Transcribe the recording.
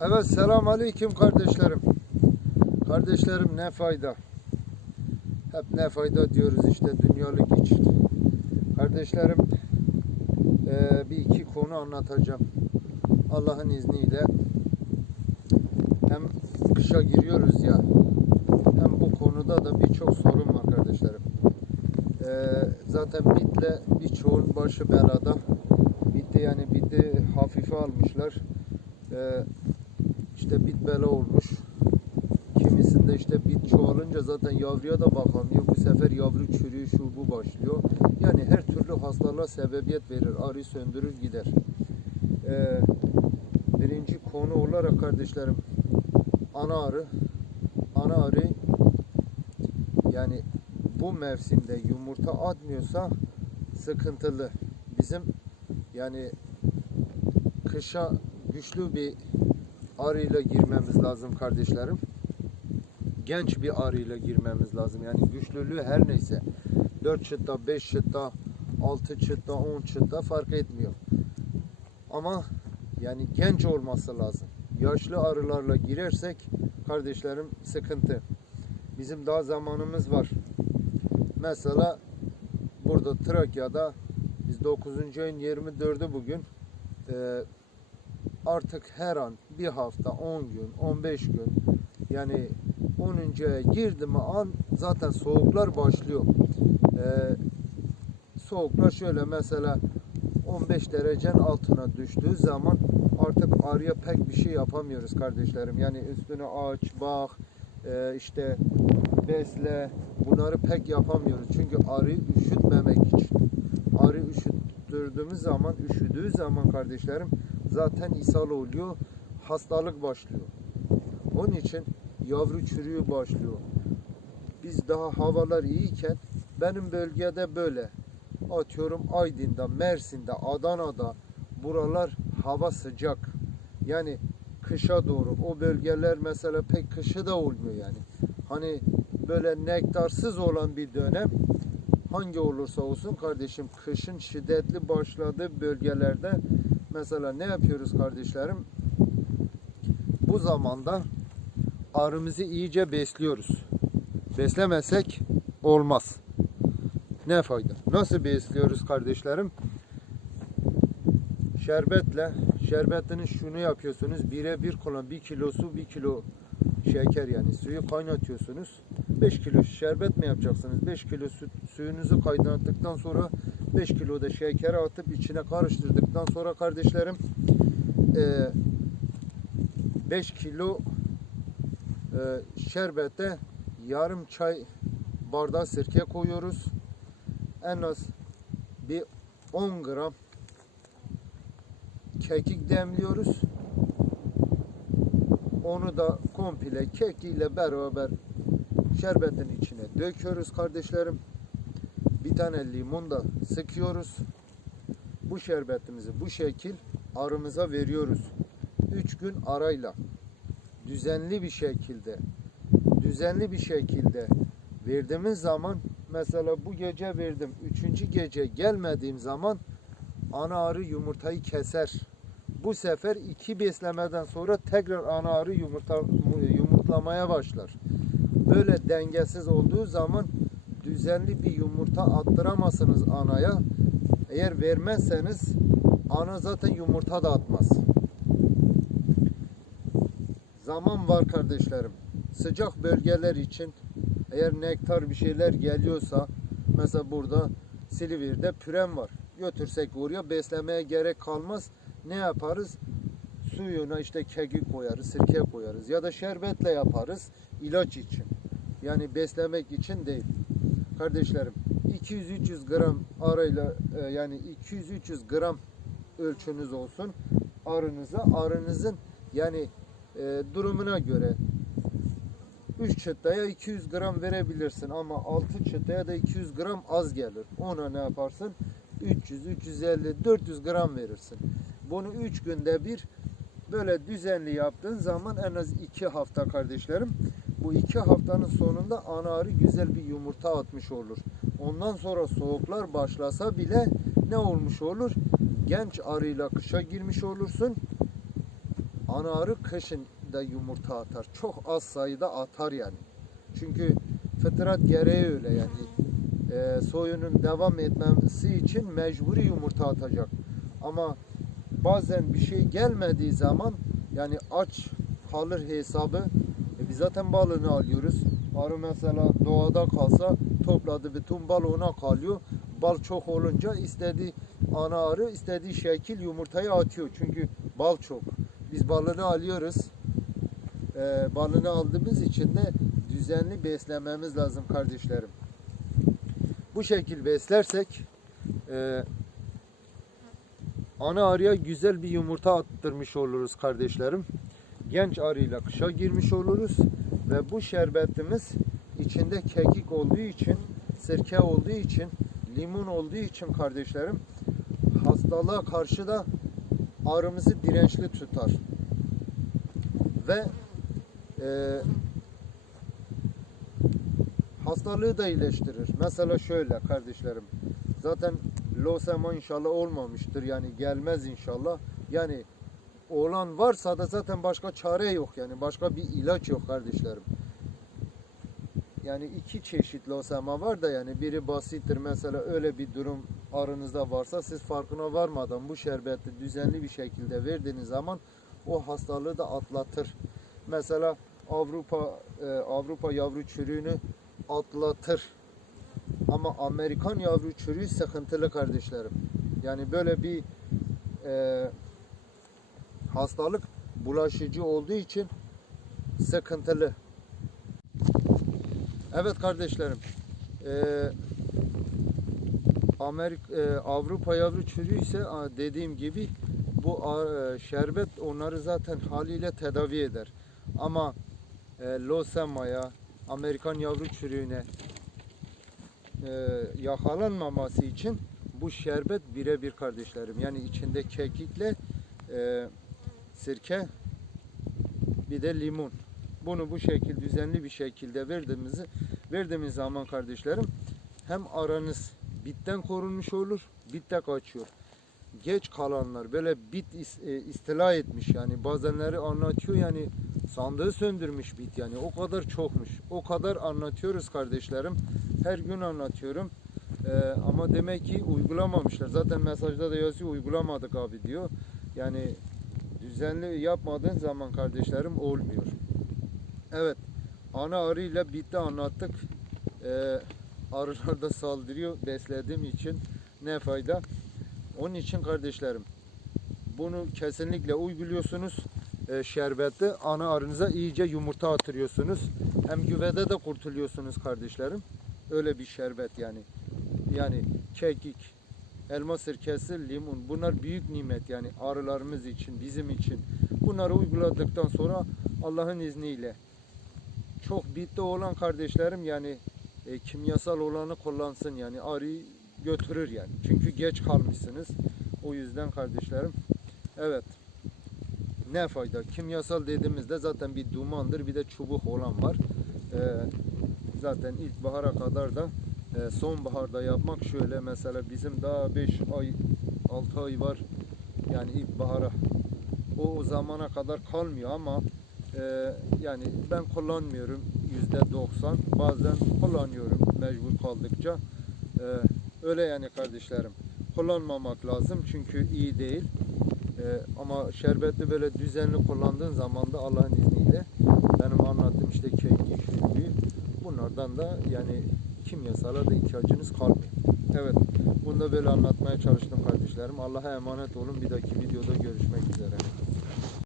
Evet selam aleyküm kardeşlerim. Kardeşlerim ne fayda. Hep ne fayda diyoruz işte dünyalık için. Kardeşlerim eee, bir iki konu anlatacağım. Allah'ın izniyle hem kışa giriyoruz ya hem bu konuda da birçok sorun var kardeşlerim. Eee, zaten bitle birçoğun başı belada. Bitti yani bitti hafife almışlar. Eee işte bit bela olmuş. Kimisinde işte bit çoğalınca zaten yavruya da bakamıyor. Bu sefer yavru çürüyor, şu bu başlıyor. Yani her türlü hastalığa sebebiyet verir. Arı söndürür gider. Ee, birinci konu olarak kardeşlerim ana arı. Ana arı yani bu mevsimde yumurta atmıyorsa sıkıntılı. Bizim yani kışa güçlü bir arıyla girmemiz lazım kardeşlerim. Genç bir arıyla girmemiz lazım. Yani güçlülüğü her neyse. 4 çıtta, 5 çıtta, 6 çıtta, 10 çıtta fark etmiyor. Ama yani genç olması lazım. Yaşlı arılarla girersek kardeşlerim sıkıntı. Bizim daha zamanımız var. Mesela burada Trakya'da biz 9. ayın 24'ü bugün eee artık her an bir hafta, 10 gün, 15 gün yani 10. aya girdi mi an zaten soğuklar başlıyor. Ee, soğuklar şöyle mesela 15 derecenin altına düştüğü zaman artık arıya pek bir şey yapamıyoruz kardeşlerim. Yani üstüne aç, bak, e, işte besle bunları pek yapamıyoruz. Çünkü arıyı üşütmemek için. Arı üşüttürdüğümüz zaman, üşüdüğü zaman kardeşlerim zaten ishal oluyor, hastalık başlıyor. Onun için yavru çürüğü başlıyor. Biz daha havalar iyiyken benim bölgede böyle atıyorum Aydın'da, Mersin'de, Adana'da buralar hava sıcak. Yani kışa doğru o bölgeler mesela pek kışı da olmuyor yani. Hani böyle nektarsız olan bir dönem hangi olursa olsun kardeşim kışın şiddetli başladığı bölgelerde mesela ne yapıyoruz kardeşlerim? Bu zamanda arımızı iyice besliyoruz. Beslemesek olmaz. Ne fayda? Nasıl besliyoruz kardeşlerim? Şerbetle, şerbetinin şunu yapıyorsunuz. Bire bir kolan bir kilo su, bir kilo şeker yani suyu kaynatıyorsunuz. 5 kilo şerbet mi yapacaksınız? 5 kilo su, suyunuzu kaynattıktan sonra 5 kilo da şekeri atıp içine karıştırdıktan sonra kardeşlerim 5 kilo e, şerbete yarım çay bardağı sirke koyuyoruz. En az bir 10 gram kekik demliyoruz. Onu da komple kekiyle beraber şerbetin içine döküyoruz kardeşlerim. Bir tane limon da sıkıyoruz. Bu şerbetimizi bu şekil arımıza veriyoruz. 3 gün arayla düzenli bir şekilde düzenli bir şekilde verdiğimiz zaman mesela bu gece verdim. Üçüncü gece gelmediğim zaman ana arı yumurtayı keser. Bu sefer iki beslemeden sonra tekrar ana arı yumurta yumurtlamaya başlar. Böyle dengesiz olduğu zaman düzenli bir yumurta attıramazsınız anaya. Eğer vermezseniz ana zaten yumurta da atmaz. Zaman var kardeşlerim. Sıcak bölgeler için eğer nektar bir şeyler geliyorsa mesela burada Silivri'de pürem var. Götürsek oraya beslemeye gerek kalmaz. Ne yaparız? Suyuna işte kekik koyarız, sirke koyarız ya da şerbetle yaparız ilaç için. Yani beslemek için değil. Kardeşlerim 200-300 gram arayla e, yani 200-300 gram ölçünüz olsun arınıza. Arınızın yani e, durumuna göre 3 çıtaya 200 gram verebilirsin ama 6 çıtaya da 200 gram az gelir. Ona ne yaparsın? 300, 350, 400 gram verirsin. Bunu 3 günde bir böyle düzenli yaptığın zaman en az 2 hafta kardeşlerim. Bu 2 haftanın sonunda ana arı güzel bir yumurta atmış olur. Ondan sonra soğuklar başlasa bile ne olmuş olur? Genç arıyla kışa girmiş olursun. Ana arı kışın da yumurta atar. Çok az sayıda atar yani. Çünkü fıtrat gereği öyle yani. Ee, soyunun devam etmesi için mecburi yumurta atacak. Ama bazen bir şey gelmediği zaman yani aç kalır hesabı e biz zaten balını alıyoruz. Arı mesela doğada kalsa topladı bütün bal ona kalıyor. Bal çok olunca istediği ana arı istediği şekil yumurtayı atıyor. Çünkü bal çok. Biz balını alıyoruz. Ee, balını aldığımız için de düzenli beslememiz lazım kardeşlerim. Bu şekil beslersek e, ana arıya güzel bir yumurta attırmış oluruz kardeşlerim. Genç arıyla kışa girmiş oluruz ve bu şerbetimiz içinde kekik olduğu için, sirke olduğu için, limon olduğu için kardeşlerim hastalığa karşı da arımızı dirençli tutar. Ve e, hastalığı da iyileştirir. Mesela şöyle kardeşlerim. Zaten losema inşallah olmamıştır. Yani gelmez inşallah. Yani olan varsa da zaten başka çare yok yani. Başka bir ilaç yok kardeşlerim. Yani iki çeşit losema var da yani biri basittir mesela öyle bir durum arınızda varsa siz farkına varmadan bu şerbeti düzenli bir şekilde verdiğiniz zaman o hastalığı da atlatır. Mesela Avrupa e, Avrupa yavru çürüğünü atlatır. Ama Amerikan yavru çürüğü sıkıntılı kardeşlerim. Yani böyle bir e, hastalık bulaşıcı olduğu için sıkıntılı. Evet kardeşlerim. E, Amerika, e, Avrupa yavru çürüğü ise dediğim gibi bu e, şerbet onları zaten haliyle tedavi eder. Ama e, losemaya, Amerikan yavru çürüğüne e, yakalanmaması için bu şerbet birebir kardeşlerim. Yani içinde kekikle sirke bir de limon. Bunu bu şekil düzenli bir şekilde verdiğimizi verdiğimiz zaman kardeşlerim hem aranız bitten korunmuş olur, bit de kaçıyor. Geç kalanlar böyle bit e, istila etmiş yani bazenleri anlatıyor yani sandığı söndürmüş bit yani o kadar çokmuş. O kadar anlatıyoruz kardeşlerim. Her gün anlatıyorum. Ee, ama demek ki uygulamamışlar. Zaten mesajda da yazıyor uygulamadık abi diyor. Yani düzenli yapmadığın zaman kardeşlerim olmuyor. Evet. Ana arıyla bitti anlattık. Ee, arılar da saldırıyor beslediğim için ne fayda. Onun için kardeşlerim bunu kesinlikle uyguluyorsunuz. Ee, şerbeti ana arınıza iyice yumurta atırıyorsunuz. Hem güvede de kurtuluyorsunuz kardeşlerim. Öyle bir şerbet yani. Yani kekik, elma sirkesi, limon bunlar büyük nimet yani arılarımız için, bizim için. Bunları uyguladıktan sonra Allah'ın izniyle çok bitti olan kardeşlerim yani e, kimyasal olanı kullansın yani arıyı götürür yani. Çünkü geç kalmışsınız. O yüzden kardeşlerim evet ne fayda? Kimyasal dediğimizde zaten bir dumandır bir de çubuk olan var. Ee, zaten ilkbahara kadar da e, sonbaharda yapmak şöyle mesela bizim daha 5 ay 6 ay var yani ilkbahara o, o zamana kadar kalmıyor ama e, yani ben kullanmıyorum yüzde 90 bazen kullanıyorum mecbur kaldıkça E, öyle yani kardeşlerim kullanmamak lazım çünkü iyi değil ee, ama şerbeti böyle düzenli kullandığın zaman da Allah'ın izniyle benim anlattığım işte kekik, şükrü bunlardan da yani kimyasala da ihtiyacınız kalmıyor. Evet bunu da böyle anlatmaya çalıştım kardeşlerim. Allah'a emanet olun. Bir dahaki videoda görüşmek üzere.